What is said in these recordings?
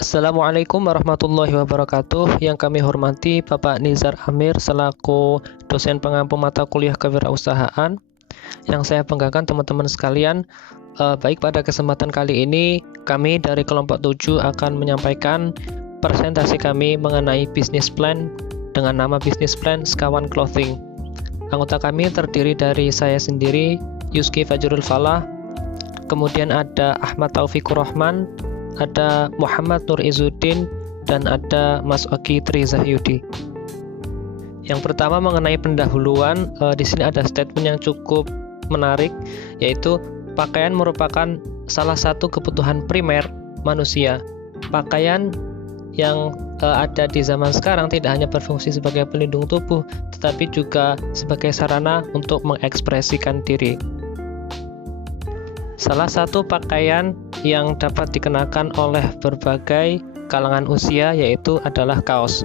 Assalamualaikum warahmatullahi wabarakatuh. Yang kami hormati Bapak Nizar Amir selaku dosen pengampu mata kuliah kewirausahaan. Yang saya banggakan teman-teman sekalian, baik pada kesempatan kali ini kami dari kelompok 7 akan menyampaikan presentasi kami mengenai business plan dengan nama business plan Sekawan Clothing. Anggota kami terdiri dari saya sendiri, Yuski Fajrul Falah, kemudian ada Ahmad Taufikur Rahman, ada Muhammad Nur Izzuddin, dan ada Mas Oki Trizahyudi. Yang pertama mengenai pendahuluan, di sini ada statement yang cukup menarik, yaitu pakaian merupakan salah satu kebutuhan primer manusia. Pakaian yang ada di zaman sekarang tidak hanya berfungsi sebagai pelindung tubuh, tetapi juga sebagai sarana untuk mengekspresikan diri. Salah satu pakaian yang dapat dikenakan oleh berbagai kalangan usia yaitu adalah kaos.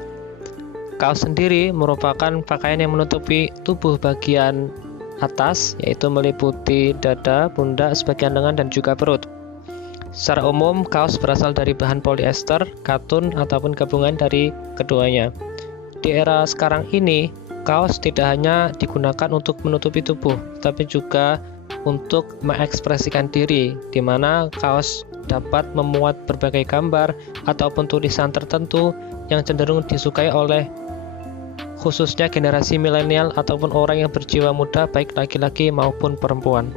Kaos sendiri merupakan pakaian yang menutupi tubuh bagian atas, yaitu meliputi dada, pundak, sebagian lengan, dan juga perut. Secara umum, kaos berasal dari bahan polyester, katun, ataupun gabungan dari keduanya. Di era sekarang ini, kaos tidak hanya digunakan untuk menutupi tubuh, tapi juga untuk mengekspresikan diri, di mana kaos dapat memuat berbagai gambar ataupun tulisan tertentu yang cenderung disukai oleh khususnya generasi milenial ataupun orang yang berjiwa muda, baik laki-laki maupun perempuan.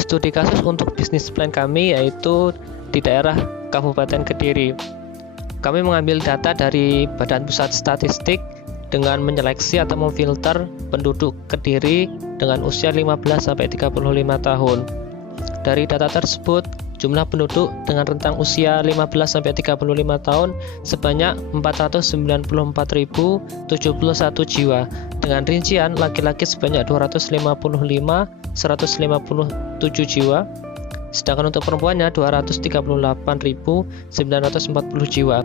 Studi kasus untuk bisnis plan kami yaitu di daerah Kabupaten Kediri. Kami mengambil data dari Badan Pusat Statistik dengan menyeleksi atau memfilter penduduk Kediri dengan usia 15-35 tahun. Dari data tersebut, jumlah penduduk dengan rentang usia 15-35 tahun sebanyak 494.071 jiwa, dengan rincian laki-laki sebanyak 255.157 jiwa, sedangkan untuk perempuannya 238.940 jiwa.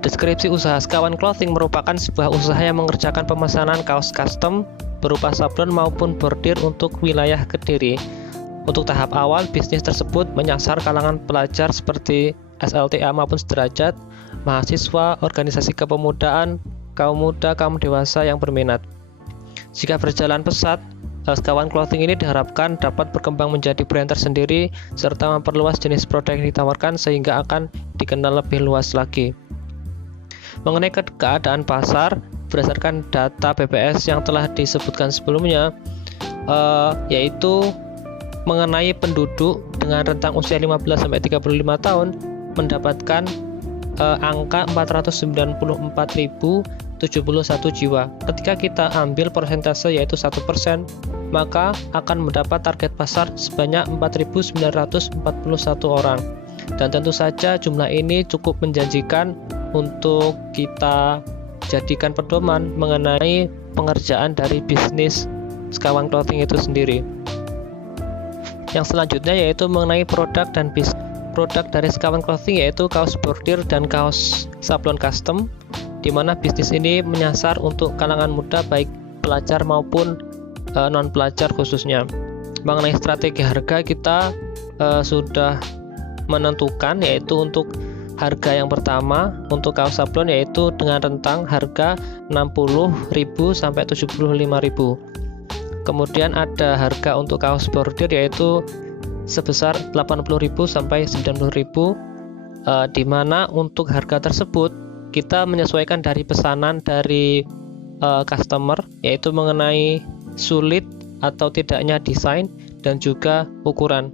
Deskripsi usaha Sekawan Clothing merupakan sebuah usaha yang mengerjakan pemesanan kaos custom berupa sablon maupun bordir untuk wilayah Kediri. Untuk tahap awal, bisnis tersebut menyasar kalangan pelajar seperti SLTA maupun sederajat, mahasiswa, organisasi kepemudaan, kaum muda, kaum dewasa yang berminat. Jika berjalan pesat, Sekawan Clothing ini diharapkan dapat berkembang menjadi brand tersendiri serta memperluas jenis produk yang ditawarkan sehingga akan dikenal lebih luas lagi. Mengenai keadaan pasar, berdasarkan data BPS yang telah disebutkan sebelumnya, yaitu mengenai penduduk dengan rentang usia 15-35 tahun mendapatkan angka 494.071 jiwa. Ketika kita ambil persentase yaitu 1%, maka akan mendapat target pasar sebanyak 4.941 orang. Dan tentu saja jumlah ini cukup menjanjikan untuk kita jadikan pedoman mengenai pengerjaan dari bisnis Sekawan Clothing itu sendiri. Yang selanjutnya yaitu mengenai produk dan bisnis. Produk dari Sekawan Clothing yaitu kaos bordir dan kaos sablon custom, di mana bisnis ini menyasar untuk kalangan muda baik pelajar maupun non-pelajar khususnya. Mengenai strategi harga kita sudah menentukan, yaitu untuk harga yang pertama untuk kaos sablon yaitu dengan rentang harga 60.000 sampai 75.000. Kemudian ada harga untuk kaos bordir yaitu sebesar 80.000 sampai 90.000, di mana untuk harga tersebut kita menyesuaikan dari pesanan dari customer, yaitu mengenai sulit atau tidaknya desain dan juga ukuran.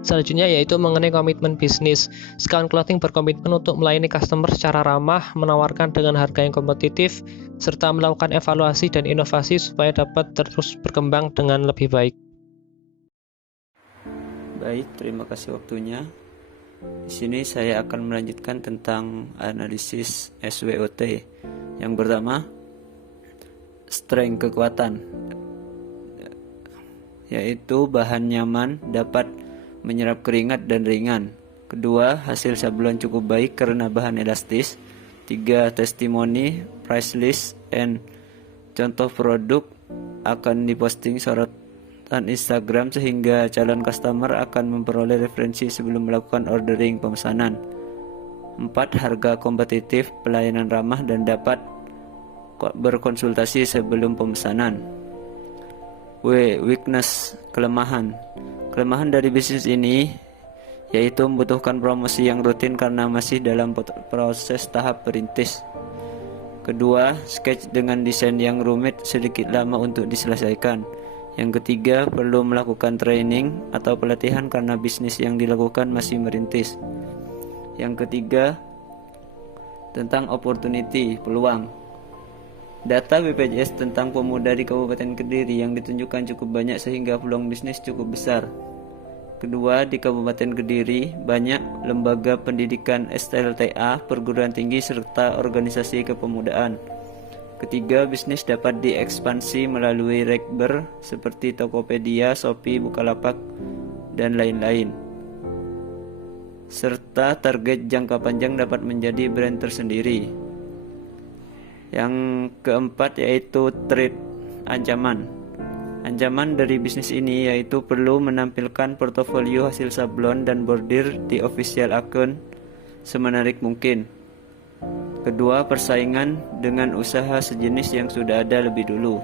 Selanjutnya yaitu mengenai komitmen bisnis. Sekawan Clothing berkomitmen untuk melayani customer secara ramah, menawarkan dengan harga yang kompetitif, serta melakukan evaluasi dan inovasi supaya dapat terus berkembang dengan lebih baik. Baik, terima kasih waktunya. Di sini saya akan melanjutkan tentang analisis SWOT. Yang pertama, strength kekuatan, yaitu bahan nyaman, dapat menyerap keringat dan ringan. Kedua, hasil sablon cukup baik karena bahan elastis. Tiga, testimoni, price list, and contoh produk akan diposting pemanfaatan Instagram sehingga calon customer akan memperoleh referensi sebelum melakukan ordering pemesanan. 4. Harga kompetitif, pelayanan ramah dan dapat berkonsultasi sebelum pemesanan. Weakness, kelemahan. Kelemahan dari bisnis ini yaitu membutuhkan promosi yang rutin karena masih dalam proses tahap perintis. Kedua, sketch dengan desain yang rumit sedikit lama untuk diselesaikan. Yang ketiga, perlu melakukan training atau pelatihan karena bisnis yang dilakukan masih merintis. Yang ketiga, tentang opportunity, peluang. Data BPJS tentang pemuda di Kabupaten Kediri yang ditunjukkan cukup banyak sehingga peluang bisnis cukup besar. Kedua, di Kabupaten Kediri banyak lembaga pendidikan STLTA, perguruan tinggi serta organisasi kepemudaan. Ketiga, bisnis dapat diekspansi melalui rekber seperti Tokopedia, Shopee, Bukalapak, dan lain-lain. Serta target jangka panjang dapat menjadi brand tersendiri. Yang keempat yaitu threat, ancaman. Ancaman dari bisnis ini yaitu perlu menampilkan portofolio hasil sablon dan bordir di official account semenarik mungkin. Kedua, persaingan dengan usaha sejenis yang sudah ada lebih dulu.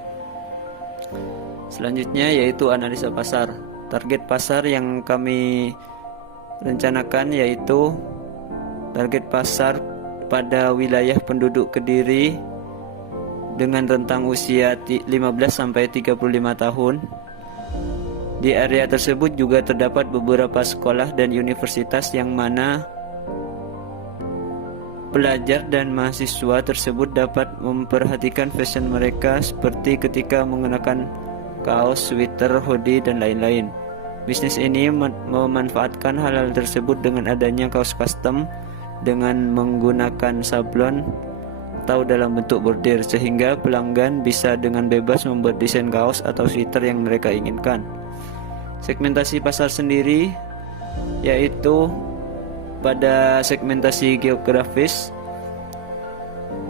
Selanjutnya yaitu analisa pasar. Target pasar yang kami rencanakan yaitu target pasar pada wilayah penduduk Kediri dengan rentang usia 15-35 tahun. Di area tersebut juga terdapat beberapa sekolah dan universitas yang mana pelajar dan mahasiswa tersebut dapat memperhatikan fashion mereka seperti ketika mengenakan kaos, sweater, hoodie, dan lain-lain. Bisnis ini memanfaatkan hal-hal tersebut dengan adanya kaos custom dengan menggunakan sablon atau dalam bentuk bordir sehingga pelanggan bisa dengan bebas membuat desain kaos atau sweater yang mereka inginkan. Segmentasi pasar sendiri yaitu pada segmentasi geografis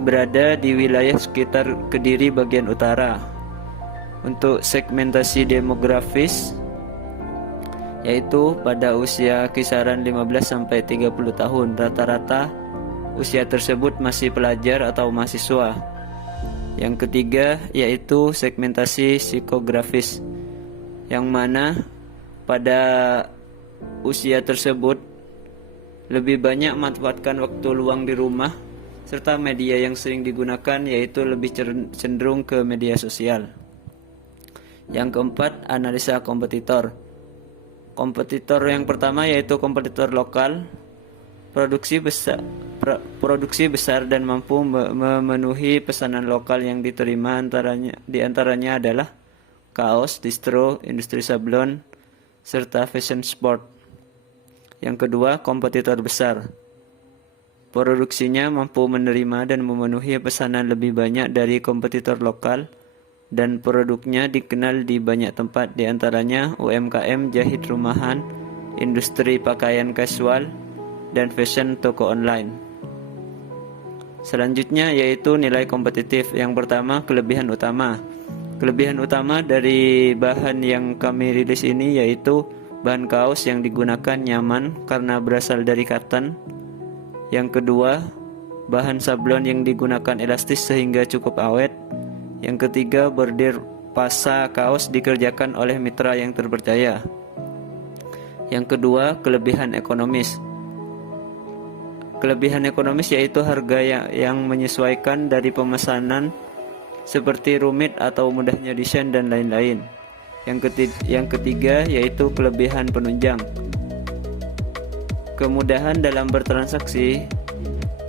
berada di wilayah sekitar Kediri bagian utara. Untuk segmentasi demografis yaitu pada usia kisaran 15-30 tahun. Rata-rata usia tersebut masih pelajar atau mahasiswa. Yang ketiga yaitu segmentasi psikografis, yang mana pada usia tersebut lebih banyak memanfaatkan waktu luang di rumah, serta media yang sering digunakan yaitu lebih cenderung ke media sosial. Yang keempat, analisa kompetitor. Kompetitor yang pertama yaitu kompetitor lokal, produksi besar dan mampu memenuhi pesanan lokal yang diterima diantaranya adalah kaos, distro, industri sablon, serta fashion sport. Yang kedua, kompetitor besar. Produksinya mampu menerima dan memenuhi pesanan lebih banyak dari kompetitor lokal dan produknya dikenal di banyak tempat, diantaranya UMKM, jahit rumahan, industri pakaian casual, dan fashion toko online. Selanjutnya yaitu nilai kompetitif. Yang pertama, kelebihan utama. Kelebihan utama dari bahan yang kami rilis ini yaitu bahan kaos yang digunakan nyaman karena berasal dari cotton. Yang kedua, bahan sablon yang digunakan elastis sehingga cukup awet. Yang ketiga, bordir pasa kaos dikerjakan oleh mitra yang terpercaya. Yang kedua, kelebihan ekonomis. Kelebihan ekonomis yaitu harga yang menyesuaikan dari pemesanan seperti rumit atau mudahnya desain dan lain-lain. Yang ketiga yaitu kelebihan penunjang. Kemudahan dalam bertransaksi.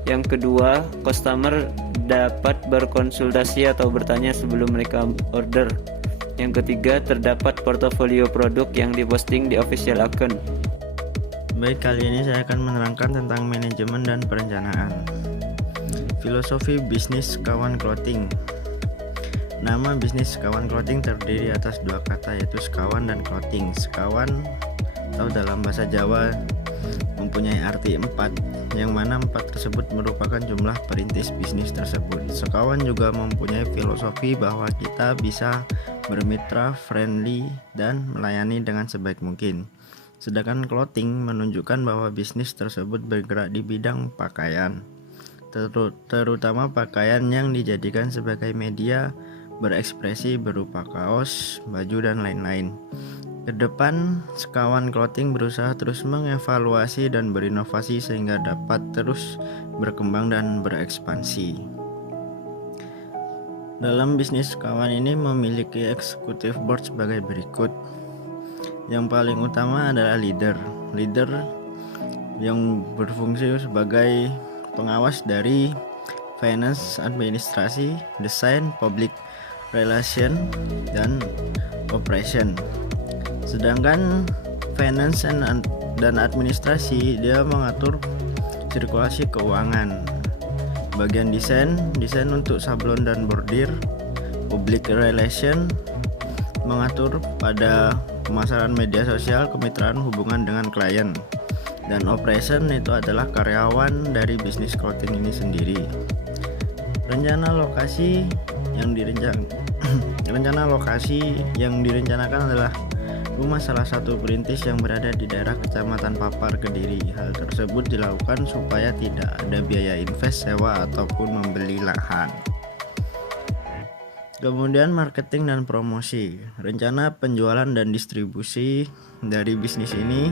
Yang kedua, customer dapat berkonsultasi atau bertanya sebelum mereka order. Yang ketiga, terdapat portofolio produk yang diposting di official account. Baik, kali ini saya akan menerangkan tentang manajemen dan perencanaan. Filosofi bisnis Sekawan Clothing. Nama bisnis Sekawan Clothing terdiri atas dua kata yaitu sekawan dan clothing. Sekawan atau dalam bahasa Jawa mempunyai arti 4, yang mana 4 tersebut merupakan jumlah perintis bisnis tersebut. Sekawan juga mempunyai filosofi bahwa kita bisa bermitra, friendly, dan melayani dengan sebaik mungkin. Sedangkan clothing menunjukkan bahwa bisnis tersebut bergerak di bidang pakaian, terutama pakaian yang dijadikan sebagai media berekspresi berupa kaos, baju, dan lain-lain. Kedepan, Sekawan Clothing berusaha terus mengevaluasi dan berinovasi sehingga dapat terus berkembang dan berekspansi. Dalam bisnis Sekawan ini memiliki executive board sebagai berikut. Yang paling utama adalah leader yang berfungsi sebagai pengawas dari finance, administrasi, desain, public relation, dan operation. Sedangkan finance dan administrasi dia mengatur sirkulasi keuangan. Bagian desain untuk sablon dan bordir. Public relation mengatur pada pemasaran media sosial, kemitraan, hubungan dengan klien. Dan operation itu adalah karyawan dari bisnis clothing ini sendiri. Rencana lokasi yang direncanakan adalah rumah salah satu perintis yang berada di daerah Kecamatan Papar, Kediri. Hal tersebut dilakukan supaya tidak ada biaya invest, sewa, ataupun membeli lahan. Kemudian marketing dan promosi. Rencana penjualan dan distribusi dari bisnis ini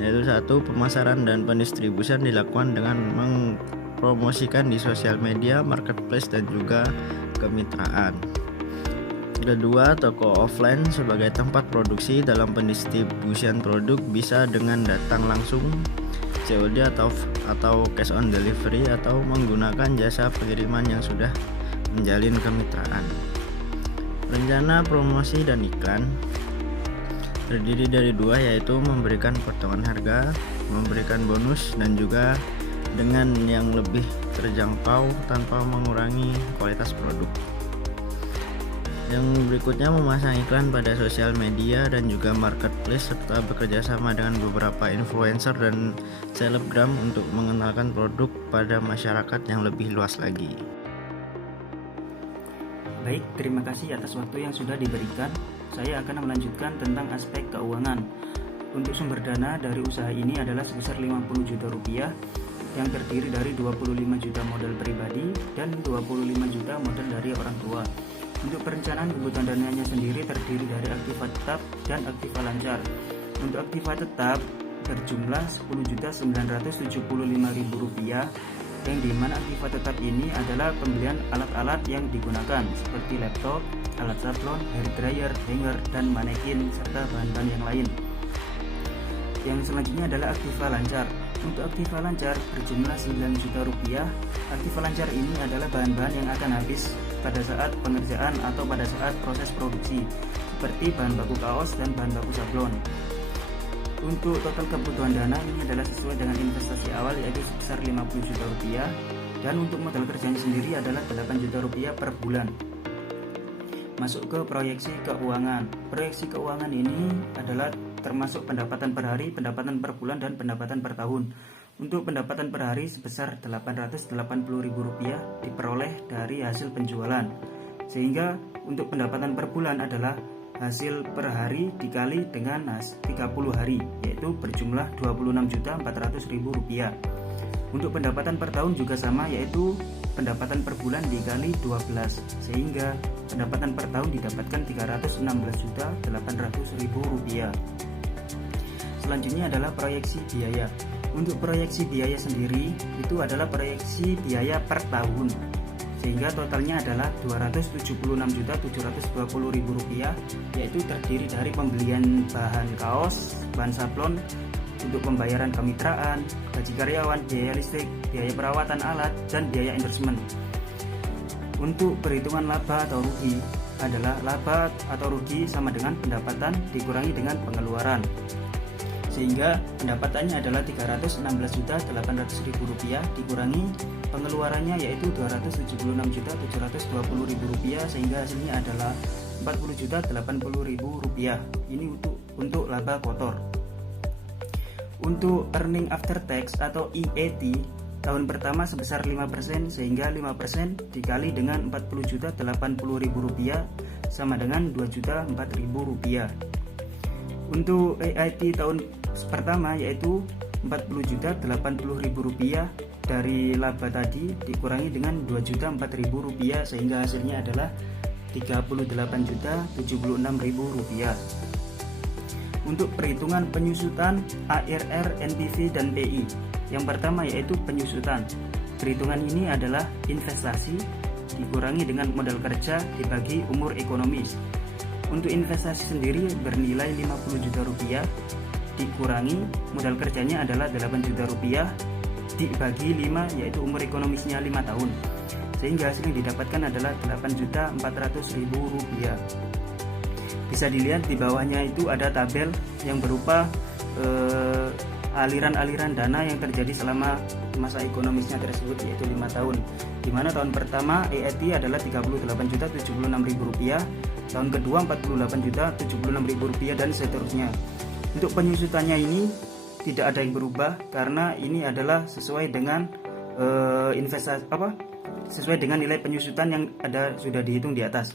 yaitu 1. Pemasaran dan pendistribusian dilakukan dengan mempromosikan di sosial media, marketplace, dan juga kemitraan. Kedua, toko offline sebagai tempat produksi. Dalam pendistribusian produk bisa dengan datang langsung, COD atau cash on delivery, atau menggunakan jasa pengiriman yang sudah menjalin kemitraan. Rencana promosi dan iklan terdiri dari 2, yaitu memberikan potongan harga, memberikan bonus, dan juga dengan yang lebih terjangkau tanpa mengurangi kualitas produk. Yang berikutnya, memasang iklan pada sosial media dan juga marketplace, serta bekerja sama dengan beberapa influencer dan selebgram untuk mengenalkan produk pada masyarakat yang lebih luas lagi. Baik, terima kasih atas waktu yang sudah diberikan. Saya akan melanjutkan tentang aspek keuangan. Untuk sumber dana dari usaha ini adalah sebesar 50 juta rupiah yang terdiri dari 25 juta modal pribadi dan 25 juta modal dari orang tua. Untuk perencanaan kebutuhan dananya sendiri terdiri dari aktiva tetap dan aktiva lancar. Untuk aktiva tetap berjumlah Rp10.975.000, yang dimana aktiva tetap ini adalah pembelian alat-alat yang digunakan seperti laptop, alat sablon, hair dryer, hanger, dan manekin, serta bahan-bahan yang lain. Yang selanjutnya adalah aktiva lancar. Untuk aktiva lancar berjumlah Rp9 juta. Aktiva lancar ini adalah bahan-bahan yang akan habis pada saat pengerjaan atau pada saat proses produksi, seperti bahan baku kaos dan bahan baku sablon. Untuk total kebutuhan dana ini adalah sesuai dengan investasi awal, yaitu sebesar Rp50 juta, dan untuk modal kerjanya sendiri adalah Rp8 juta per bulan. Masuk ke proyeksi keuangan. Proyeksi keuangan ini adalah termasuk pendapatan per hari, pendapatan per bulan, dan pendapatan per tahun. Untuk pendapatan per hari sebesar Rp880.000 diperoleh dari hasil penjualan. Sehingga untuk pendapatan per bulan adalah hasil per hari dikali dengan 30 hari, yaitu berjumlah Rp26.400.000. Untuk pendapatan per tahun juga sama, yaitu pendapatan per bulan dikali 12, sehingga pendapatan per tahun didapatkan Rp316.800.000. Selanjutnya adalah proyeksi biaya. Untuk proyeksi biaya sendiri itu adalah proyeksi biaya per tahun, sehingga totalnya adalah Rp276.720.000, yaitu terdiri dari pembelian bahan kaos, bahan sablon, untuk pembayaran kemitraan, gaji karyawan, biaya listrik, biaya perawatan alat, dan biaya endorsement. Untuk perhitungan laba atau rugi adalah laba atau rugi sama dengan pendapatan dikurangi dengan pengeluaran, sehingga pendapatannya adalah Rp316.800.000 dikurangi pengeluarannya yaitu Rp276.720.000, sehingga hasilnya adalah Rp40.080.000. Ini untuk laba kotor. Untuk earning after tax atau EAT tahun pertama sebesar 5%, sehingga 5% dikali dengan Rp40.080.000 sama dengan Rp2.004.000. Untuk EAT tahun pertama yaitu Rp40.080.000 dari laba tadi dikurangi dengan Rp2.004.000 sehingga hasilnya adalah Rp38.076.000. Untuk perhitungan penyusutan ARR, NPV, dan PI. Yang pertama yaitu penyusutan. Perhitungan ini adalah investasi dikurangi dengan modal kerja dibagi umur ekonomis. Untuk investasi sendiri bernilai Rp50 juta dikurangi modal kerjanya adalah Rp8 juta dibagi 5 yaitu umur ekonomisnya 5 tahun. Sehingga hasil yang didapatkan adalah Rp8.400.000. Bisa dilihat di bawahnya itu ada tabel yang berupa aliran-aliran dana yang terjadi selama masa ekonomisnya tersebut yaitu 5 tahun. Di mana tahun pertama EAT adalah Rp38.076.000, tahun kedua Rp48.076.000 dan seterusnya. Untuk penyusutannya ini tidak ada yang berubah karena ini adalah sesuai dengan sesuai dengan nilai penyusutan yang ada sudah dihitung di atas.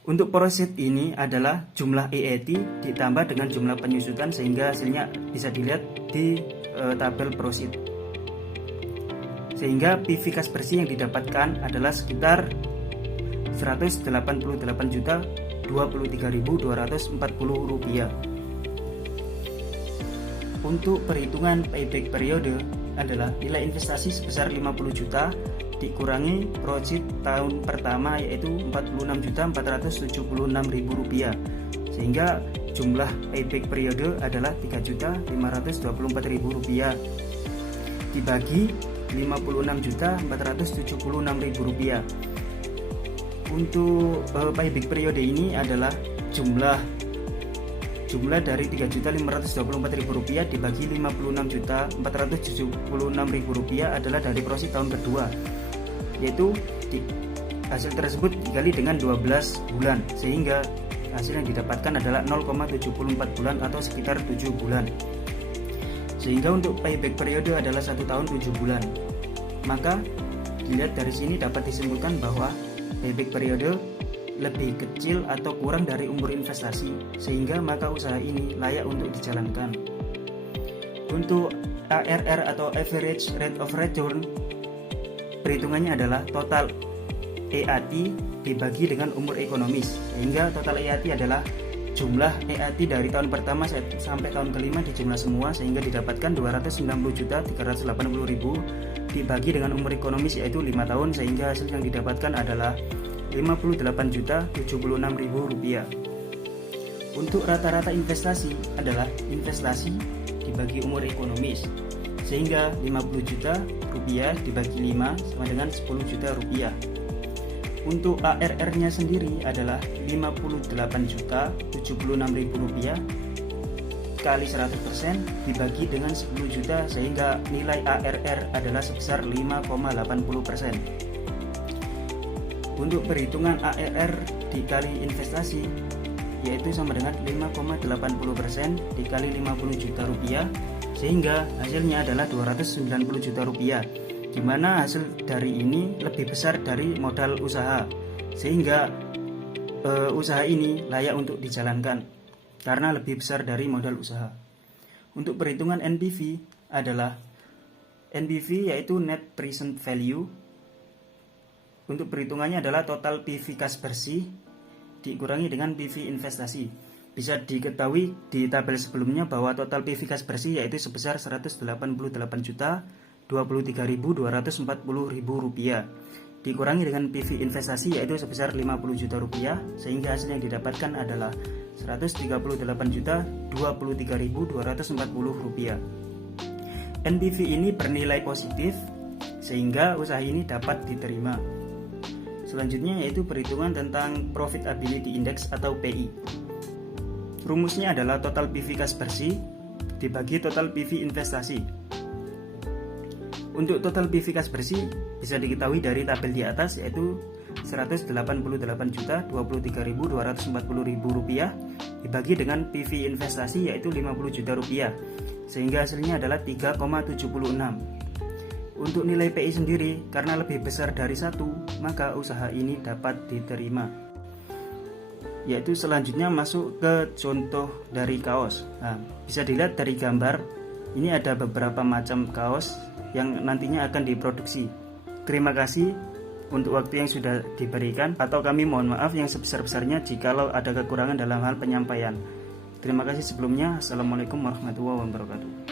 Untuk proceed ini adalah jumlah EAT ditambah dengan jumlah penyusutan sehingga hasilnya bisa dilihat di tabel proceed. Sehingga PV kas bersih yang didapatkan adalah sekitar Rp188.023.240. Untuk perhitungan payback periode adalah nilai investasi sebesar 50 juta dikurangi proceed tahun pertama yaitu Rp46.476.000 sehingga jumlah payback periode adalah Rp3.524.000 dibagi Rp56.476.000. Untuk payback periode ini adalah jumlah dari Rp3.524.000 dibagi Rp56.476.000 adalah dari proceed tahun kedua, yaitu hasil tersebut dikali dengan 12 bulan sehingga hasil yang didapatkan adalah 0,74 bulan atau sekitar 7 bulan. Sehingga untuk payback periode adalah 1 tahun 7 bulan. Maka dilihat dari sini dapat disimpulkan bahwa payback periode lebih kecil atau kurang dari umur investasi, sehingga maka usaha ini layak untuk dijalankan. Untuk ARR atau Average Rate of Return, perhitungannya adalah total EAT dibagi dengan umur ekonomis, sehingga total EAT adalah jumlah EAT dari tahun pertama sampai tahun kelima dijumlah semua sehingga didapatkan Rp290.380.000 dibagi dengan umur ekonomis yaitu 5 tahun sehingga hasil yang didapatkan adalah Rp58.076.000. Untuk rata-rata investasi adalah investasi dibagi umur ekonomis sehingga Rp50 juta dibagi 5 sama dengan Rp10 juta. Untuk ARR-nya sendiri adalah Rp58.076.000 kali 100% dibagi dengan 10 juta sehingga nilai ARR adalah sebesar 5,80%. Untuk perhitungan ARR dikali investasi yaitu sama dengan 5,80% dikali Rp50 juta sehingga hasilnya adalah Rp290 juta, di mana hasil dari ini lebih besar dari modal usaha sehingga usaha ini layak untuk dijalankan karena lebih besar dari modal usaha. Untuk perhitungan NPV adalah NPV yaitu Net Present Value. Untuk perhitungannya adalah total PV kas bersih dikurangi dengan PV investasi. Bisa diketahui di tabel sebelumnya bahwa total PV kas bersih yaitu sebesar Rp188.223.240.000 dikurangi dengan PV investasi yaitu sebesar Rp50 juta sehingga hasil yang didapatkan adalah Rp138.223.240. NPV ini bernilai positif sehingga usaha ini dapat diterima. Selanjutnya yaitu perhitungan tentang Profitability Index atau PI. Rumusnya adalah total PV kas bersih dibagi total PV investasi. Untuk total PV kas bersih bisa diketahui dari tabel di atas yaitu Rp188.023.240.000 dibagi dengan PV investasi yaitu 50 juta rupiah, sehingga hasilnya adalah 3,76. Untuk nilai PI sendiri, karena lebih besar dari 1, maka usaha ini dapat diterima. Yaitu selanjutnya masuk ke contoh dari kaos. Nah, bisa dilihat dari gambar, ini ada beberapa macam kaos yang nantinya akan diproduksi. Terima kasih untuk waktu yang sudah diberikan, atau kami mohon maaf yang sebesar-besarnya jikalau ada kekurangan dalam hal penyampaian. Terima kasih sebelumnya. Assalamualaikum warahmatullahi wabarakatuh.